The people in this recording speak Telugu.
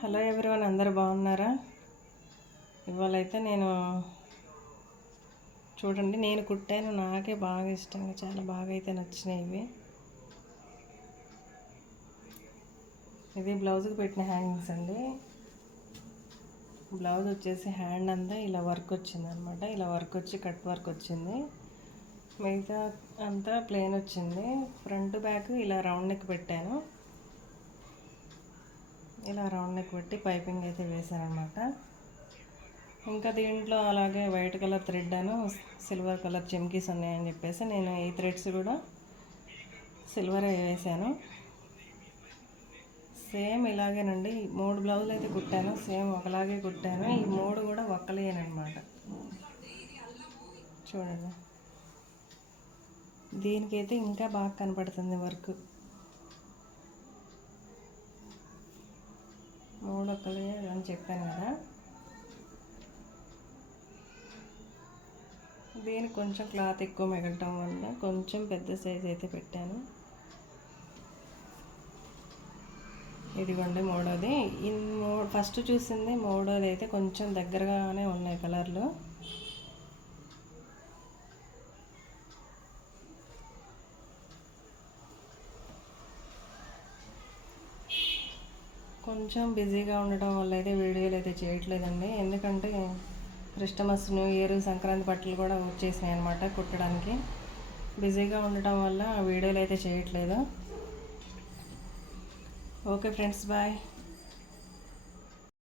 హలో ఎవ్రీవన్, అందరు బాగున్నారా? ఇవాళైతే నేను చూడండి, నేను కుట్టాను. నాకే బాగా ఇష్టంగా చాలా బాగా అయితే నచ్చినాయి ఇవి. ఇది బ్లౌజ్కి పెట్టిన హ్యాంగింగ్స్ అండి. బ్లౌజ్ వచ్చేసి హ్యాండ్ అంతా ఇలా వర్క్ వచ్చింది అనమాట. ఇలా వర్క్ వచ్చి కట్ వర్క్ వచ్చింది. మిగతా అంతా ప్లెయిన్ వచ్చింది. ఫ్రంట్ బ్యాక్ ఇలా రౌండ్ నెక్ పెట్టాను. ఇలా రౌండ్ నెక్ పెట్టి పైపింగ్ అయితే వేసాను అనమాట. ఇంకా దీంట్లో అలాగే వైట్ కలర్ థ్రెడ్ అను సిల్వర్ కలర్ చెమ్కీస్ ఉన్నాయని చెప్పేసి నేను ఈ థ్రెడ్స్ కూడా సిల్వర్ వేసాను. సేమ్ ఇలాగేనండి. 3 బ్లౌజులు అయితే కుట్టాను, సేమ్ ఒకలాగే కుట్టాను. ఈ 3 కూడా ఒక్కలేనమాట. చూడండి, దీనికైతే ఇంకా బాగా కనపడుతుంది వర్క్. 3 ఒక్కలే అని చెప్పాను కదా. దీనికి కొంచెం క్లాత్ ఎక్కువ మిగలటం వల్ల కొంచెం పెద్ద సైజ్ అయితే పెట్టాను. ఇదిగోండి మూడోది. ఫస్ట్ చూసింది మూడోది అయితే కొంచెం దగ్గరగానే ఉన్నాయి కలర్లు. కొంచెం బిజీగా ఉండటం వల్ల అయితే వీడియోలు అయితే చేయట్లేదండి. ఎందుకంటే క్రిస్టమస్, న్యూ ఇయర్, సంక్రాంతి బట్టలు కూడా వచ్చేసినాయి అనమాట కుట్టడానికి. బిజీగా ఉండటం వల్ల వీడియోలు అయితే చేయట్లేదు. Okay friends, bye.